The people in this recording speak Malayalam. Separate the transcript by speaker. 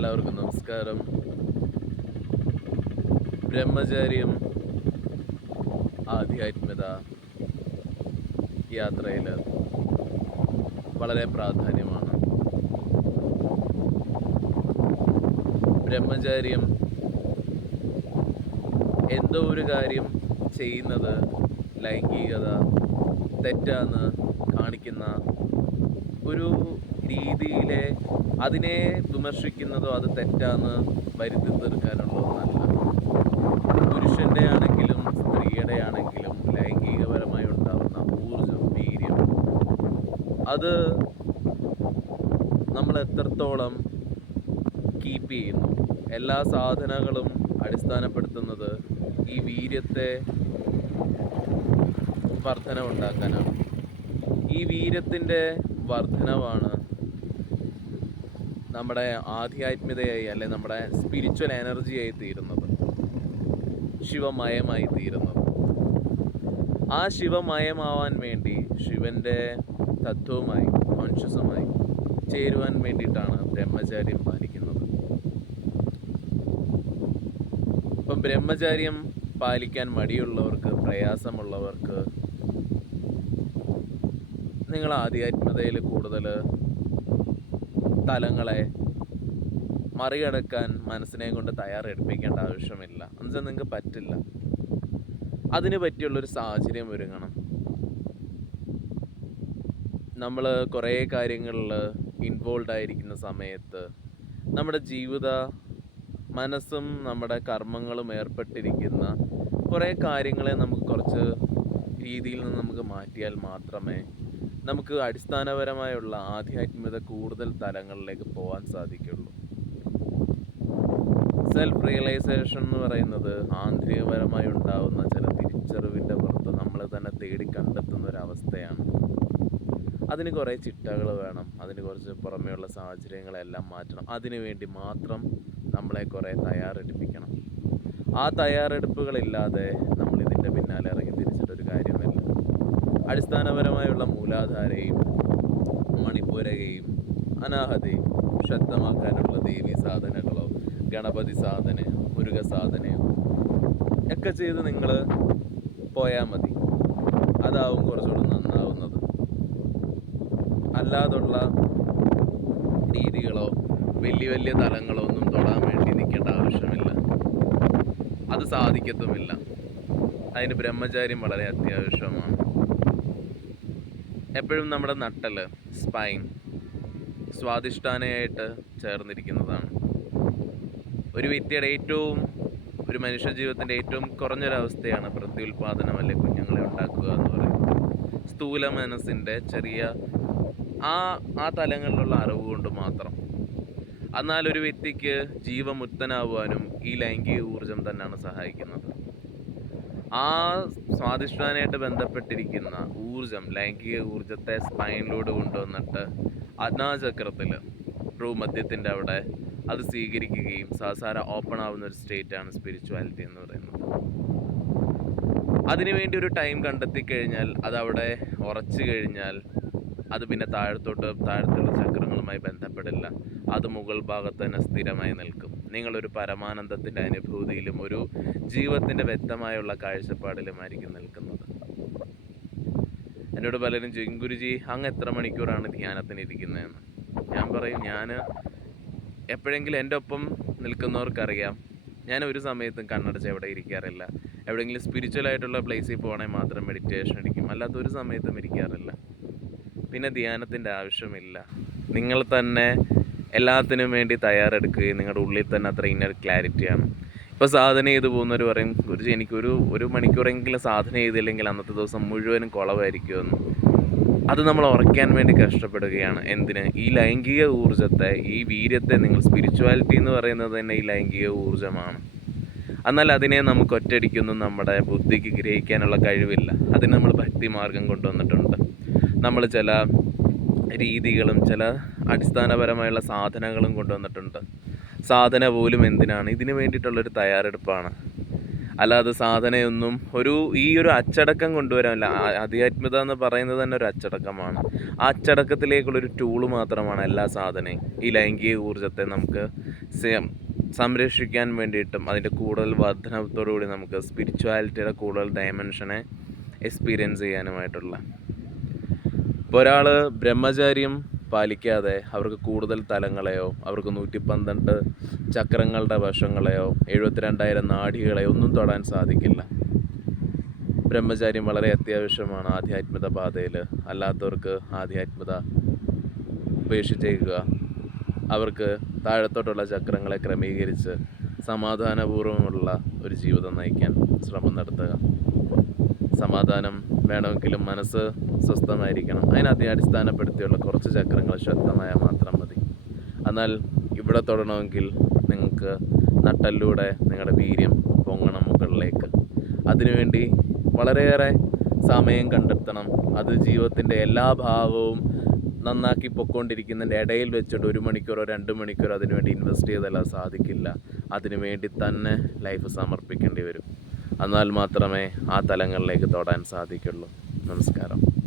Speaker 1: എല്ലാവർക്കും നമസ്കാരം. ബ്രഹ്മചാര്യം ആധ്യാത്മികത യാത്രയിൽ വളരെ പ്രാധാന്യമാണ്. ബ്രഹ്മചാര്യം എന്തോ ഒരു കാര്യം ചെയ്യുന്നത് ലൈംഗികത തെറ്റാന്ന് കാണിക്കുന്ന ഒരു രീതിയിലെ അതിനെ വിമർശിക്കുന്നതോ അത് തെറ്റാന്ന് വരുത്തി തീർക്കാനുള്ള ഒന്നല്ല പുരുഷന്റെ ആണെങ്കിലും സ്ത്രീയുടെ ആണെങ്കിലും ലൈംഗികപരമായി ഉണ്ടാകുന്ന ഊർജം വീര്യം. അത് നമ്മൾ എത്രത്തോളം കീപ്പ് ചെയ്യുന്നു? എല്ലാ സാധനങ്ങളും അടിസ്ഥാനപ്പെടുത്തുന്നത് ഈ വീര്യത്തെ വർധനവുണ്ടാക്കാനാണ് ഈ വീര്യത്തിന്റെ വർധനവാണ് നമ്മുടെ ആധ്യാത്മികതയായി അല്ലെ നമ്മുടെ സ്പിരിച്വൽ എനർജിയായി തീരുന്നത്. ശിവമയമായി തീരുന്നത്. ആ ശിവമയമാവാൻ വേണ്ടി ശിവന്റെ തത്വവുമായി കോൺഷ്യസുമായി ചേരുവാൻ വേണ്ടിയിട്ടാണ് ബ്രഹ്മചാര്യം പാലിക്കുന്നത്. ഇപ്പം ബ്രഹ്മചാര്യം പാലിക്കാൻ മടിയുള്ളവർക്ക് പ്രയാസമുള്ളവർക്ക് നിങ്ങൾ ആധ്യാത്മികതയിൽ കൂടുതൽ തലങ്ങളെ മറികടക്കാൻ മനസ്സിനെ കൊണ്ട് തയ്യാറെടുപ്പിക്കേണ്ട ആവശ്യമില്ല. എന്നുവെച്ചാൽ നിങ്ങൾക്ക് പറ്റില്ല. അതിന് പറ്റിയുള്ളൊരു സാഹചര്യം ഒരുങ്ങണം. നമ്മൾ കുറേ കാര്യങ്ങളിൽ ഇൻവോൾവ് ആയിരിക്കുന്ന സമയത്ത് നമ്മുടെ ജീവിത മനസ്സും നമ്മുടെ കർമ്മങ്ങളും ഏർപ്പെട്ടിരിക്കുന്ന കുറേ കാര്യങ്ങളെ നമുക്ക് കുറച്ച് രീതിയിൽ നിന്ന് നമുക്ക് മാറ്റിയാൽ മാത്രമേ നമുക്ക് അടിസ്ഥാനപരമായുള്ള ആധ്യാത്മികത കൂടുതൽ തലങ്ങളിലേക്ക് പോകാൻ സാധിക്കുള്ളൂ. സെൽഫ് റിയലൈസേഷൻ എന്ന് പറയുന്നത് ആന്തരികപരമായി ഉണ്ടാകുന്ന ചില തിരിച്ചറിവിന്റെ പുറത്ത് നമ്മൾ തന്നെ തേടി കണ്ടെത്തുന്ന ഒരു അവസ്ഥയാണ്. അതിന് കുറേ ചിട്ടകൾ വേണം. അതിന് കുറച്ച് പുറമേയുള്ള സാഹചര്യങ്ങളെല്ലാം മാറ്റണം. അതിനുവേണ്ടി മാത്രം നമ്മളെ കുറേ തയ്യാറെടുപ്പിക്കണം. ആ തയ്യാറെടുപ്പുകളില്ലാതെ നമ്മൾ ഇതിന്റെ പിന്നാലെ ഇറങ്ങി അടിസ്ഥാനപരമായുള്ള മൂലാധാരയും മണിപ്പൂരകയും അനാഹതയും ശക്തമാക്കാനുള്ള ദേവി സാധനകളോ ഗണപതി സാധനയോ മുരുക സാധനയോ ഒക്കെ ചെയ്ത് നിങ്ങൾ പോയാൽ മതി. അതാവും കുറച്ചുകൂടി നന്നാവുന്നത്. അല്ലാതുള്ള രീതികളോ വലിയ വലിയ തലങ്ങളോ ഒന്നും തൊടാൻ വേണ്ടി നിൽക്കേണ്ട ആവശ്യമില്ല. അത് സാധിക്കത്തുമില്ല. അതിന് ബ്രഹ്മചാര്യം വളരെ അത്യാവശ്യമാണ്. എപ്പോഴും നമ്മുടെ നട്ടൽ സ്പൈൻ സ്വാധിഷ്ഠാനയായിട്ട് ചേർന്നിരിക്കുന്നതാണ്. ഒരു വ്യക്തിയുടെ ഏറ്റവും ഒരു മനുഷ്യ ജീവിതത്തിന്റെ ഏറ്റവും കുറഞ്ഞൊരവസ്ഥയാണ് പ്രത്യുൽപാദനം അല്ലെ കുഞ്ഞുങ്ങളെ ഉണ്ടാക്കുക എന്ന് പറയുന്നത്. സ്ഥൂല മനസ്സിന്റെ ചെറിയ ആ ആ തലങ്ങളിലുള്ള അറിവ് കൊണ്ട് മാത്രം. എന്നാൽ ഒരു വ്യക്തിക്ക് ജീവമുക്തനാവാനും ഈ ലൈംഗിക ഊർജം തന്നെയാണ് സഹായിക്കുന്നത്. ആ സ്വാധിഷ്ഠാനായിട്ട് ബന്ധപ്പെട്ടിരിക്കുന്ന ഊർജം ലൈംഗിക ഊർജത്തെ സ്പൈനിലൂടെ കൊണ്ടുവന്നിട്ട് അജ്ഞാചക്രത്തിൽ ഭ്രൂമധ്യത്തിന്റെ അവിടെ അത് സ്വീകരിക്കുകയും സാസാര ഓപ്പൺ ആവുന്ന ഒരു സ്റ്റേറ്റ് ആണ് സ്പിരിച്വാലിറ്റി എന്ന് പറയുന്നത്. അതിനുവേണ്ടി ഒരു ടൈം കണ്ടെത്തി കഴിഞ്ഞാൽ അതവിടെ ഉറച്ചു കഴിഞ്ഞാൽ അത് പിന്നെ താഴത്തോട്ട് താഴത്തുള്ള ചക്രങ്ങളുമായി ബന്ധപ്പെടില്ല. അത് മുകൾ ഭാഗത്ത് തന്നെ സ്ഥിരമായി നിൽക്കും. നിങ്ങളൊരു പരമാനന്ദത്തിന്റെ അനുഭൂതിയിലും ഒരു ജീവിതത്തിന്റെ വ്യക്തമായുള്ള കാഴ്ചപ്പാടിലുമായിരിക്കും നിൽക്കുന്നത്. എന്നോട് പലരും ചോദിക്കും ഗുരുജി അങ്ങ് എത്ര മണിക്കൂറാണ് ധ്യാനത്തിന് ഇരിക്കുന്നതെന്ന് ഞാൻ പറയും ഞാൻ എപ്പോഴെങ്കിലും എന്റെ ഒപ്പം നിൽക്കുന്നവർക്കറിയാം. ഞാൻ ഒരു സമയത്തും കണ്ണടച്ച് എവിടെ ഇരിക്കാറില്ല. എവിടെയെങ്കിലും സ്പിരിച്വൽ ആയിട്ടുള്ള പ്ലേസിൽ പോകണമെങ്കിൽ മാത്രം മെഡിറ്റേഷൻ അടിക്കും. അല്ലാത്ത ഒരു സമയത്തും ഇരിക്കാറില്ല. പിന്നെ ധ്യാനത്തിന്റെ ആവശ്യമില്ല. നിങ്ങൾ തന്നെ എല്ലാത്തിനും വേണ്ടി തയ്യാറെടുക്കുകയും നിങ്ങളുടെ ഉള്ളിൽ തന്നെ അത്ര ഇന്നർ ക്ലാരിറ്റിയാണ് ഇപ്പോൾ സാധന ചെയ്ത് പോകുന്നവർ പറയും ഒരു എനിക്കൊരു ഒരു മണിക്കൂറെങ്കിലും സാധന ചെയ്തില്ലെങ്കിൽ അന്നത്തെ ദിവസം മുഴുവനും കുളവായിരിക്കുമെന്ന് അത് നമ്മൾ ഉറയ്ക്കാൻ വേണ്ടി കഷ്ടപ്പെടുകയാണ്. എന്തിന്? ഈ ലൈംഗിക ഊർജത്തെ ഈ വീര്യത്തെ നിങ്ങൾ സ്പിരിച്വാലിറ്റി എന്ന് പറയുന്നത് തന്നെ ഈ ലൈംഗിക ഊർജമാണ്. എന്നാൽ അതിനെ നമുക്ക് ഒറ്റയടിക്കൊന്നും നമ്മുടെ ബുദ്ധിക്ക് ഗ്രഹിക്കാനുള്ള കഴിവില്ല. അതിന് നമ്മൾ ഭക്തി മാർഗം കൊണ്ടുവന്നിട്ടുണ്ട്. നമ്മൾ ചില രീതികളും ചില അടിസ്ഥാനപരമായുള്ള സാധനങ്ങളും കൊണ്ടുവന്നിട്ടുണ്ട്. സാധന പോലും എന്തിനാണ്? ഇതിനു വേണ്ടിയിട്ടുള്ളൊരു തയ്യാറെടുപ്പാണ്. അല്ലാതെ സാധനയൊന്നും ഒരു ഈ ഒരു അച്ചടക്കം കൊണ്ടുവരാനില്ല ആ- എന്ന് പറയുന്നത് തന്നെ ഒരു അച്ചടക്കമാണ്. ആ അച്ചടക്കത്തിലേക്കുള്ളൊരു ടൂൾ മാത്രമാണ് എല്ലാ സാധനയും. ഈ ലൈംഗിക ഊർജത്തെ നമുക്ക് സംരക്ഷിക്കാൻ വേണ്ടിയിട്ടും അതിന്റെ കൂടുതൽ വർധനത്തോടുകൂടി നമുക്ക് സ്പിരിച്വാലിറ്റിയുടെ കൂടുതൽ ഡയമെൻഷനെ എക്സ്പീരിയൻസ് ചെയ്യാനുമായിട്ടുള്ള. ഇപ്പോൾ ഒരാൾ ബ്രഹ്മചാര്യം പാലിക്കാതെ അവർക്ക് കൂടുതൽ തലങ്ങളെയോ അവർക്ക് നൂറ്റി പന്ത്രണ്ട് ചക്രങ്ങളുടെ വശങ്ങളെയോ എഴുപത്തിരണ്ടായിരം നാഡികളെയോ ഒന്നും തൊടാൻ സാധിക്കില്ല. ബ്രഹ്മചാര്യം വളരെ അത്യാവശ്യമാണ് ആധ്യാത്മിക പാതയിൽ അല്ലാത്തവർക്ക് ആധ്യാത്മികത ഉപേക്ഷിച്ചേക്കുക. അവർക്ക് താഴത്തോട്ടുള്ള ചക്രങ്ങളെ ക്രമീകരിച്ച് സമാധാനപൂർവമുള്ള ഒരു ജീവിതം നയിക്കാൻ ശ്രമം നടത്തുക. സമാധാനം വേണമെങ്കിലും മനസ്സ് സ്വസ്ഥമായിരിക്കണം. അതിനകത്ത് അടിസ്ഥാനപ്പെടുത്തിയുള്ള കുറച്ച് ചക്രങ്ങൾ ശക്തമായാൽ മാത്രം മതി. എന്നാൽ ഇവിടെ തൊടണമെങ്കിൽ നിങ്ങൾക്ക് നട്ടലിലൂടെ നിങ്ങളുടെ വീര്യം പൊങ്ങണം മുകളിലേക്ക്. അതിനുവേണ്ടി വളരെയേറെ സമയം കണ്ടെത്തണം. അത് ജീവിതത്തിന്റെ എല്ലാ ഭാവവും നന്നാക്കി പൊക്കോണ്ടിരിക്കുന്നതിന്റെ ഇടയിൽ വെച്ചിട്ട് ഒരു മണിക്കൂറോ രണ്ട് മണിക്കൂറോ അതിനുവേണ്ടി ഇൻവെസ്റ്റ് ചെയ്താൽ സാധിക്കില്ല. അതിനുവേണ്ടി തന്നെ ലൈഫ് സമർപ്പിക്കേണ്ടി വരും. എന്നാൽ മാത്രമേ ആ തലങ്ങളിലേക്ക് തൊടാൻ സാധിക്കുള്ളൂ. നമസ്കാരം.